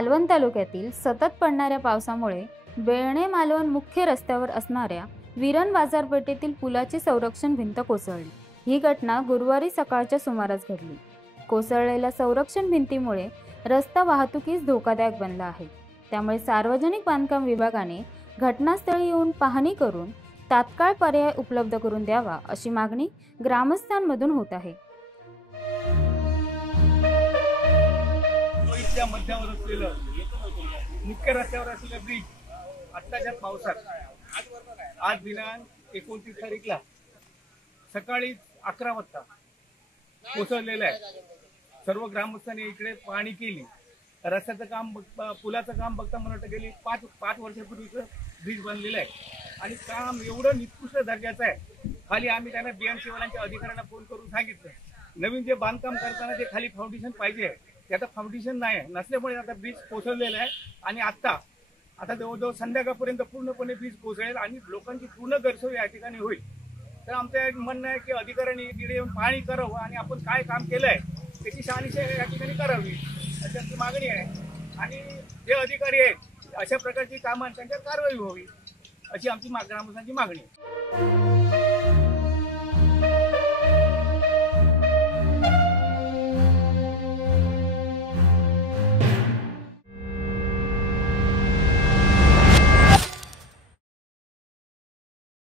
मालवण तालुक्यातील सतत पडणाऱ्या पावसामुळे बेळणे मालवण मुख्य रस्त्यावर असणाऱ्या विरण बाजारपेठेतील पुलाची संरक्षण भिंत कोसळली। ही घटना गुरुवारी सकाळच्या सुमारास घडली। कोसळलेल्या संरक्षण भिंतीमुळे रस्ता वाहतुकीस धोकादायक बनला आहे। त्यामुळे सार्वजनिक बांधकाम विभागाने घटनास्थळी येऊन पाहणी करून तात्काळ पर्याय उपलब्ध करून द्यावा अशी मागणी ग्रामस्थांमधून होत आहे। मध्यावर असलेलं मुख्य रस्त्यावर असलेलं ब्रिज आत्ताच्या पावसात आज दिनांक 29 तारीखला सकाळी 11 वाजता कोसळलेलं आहे। सर्व ग्रामस्थांनी इकडे पाहणी केली। रस्त्याचं काम पुलाचं काम बघता मला वाटतं गेली 5 वर्षापूर्वीचं ब्रिज बनलेलं आहे आणि काम एवढं निकृष्ट दर्जाचं आहे। खाली आम्ही त्यांना बीएमसीवाल्यांच्या अधिकाऱ्यांना फोन करून सांगितलं, नवीन जे बांधकाम करताना ते खाली फाउंडेशन पाहिजे, त्याचं फाउंडेशन नाही नसल्यामुळे आता ब्रिज कोसळलेलं आहे आणि आता जवळजवळ संध्याकाळपर्यंत पूर्णपणे ब्रिज कोसळेल आणि लोकांची पूर्ण गैरसोय या ठिकाणी होईल। तर आमचं म्हणणं आहे की अधिकाऱ्यांनी तिकडे येऊन पाहणी करावं आणि आपण काय काम केलं आहे त्याची शहानिशा या ठिकाणी करावी अशी आमची मागणी आहे। आणि जे अधिकारी आहेत अशा प्रकारची कामं त्यांच्यावर कारवाई व्हावी अशी आमची ग्रामस्थांची मागणी आहे।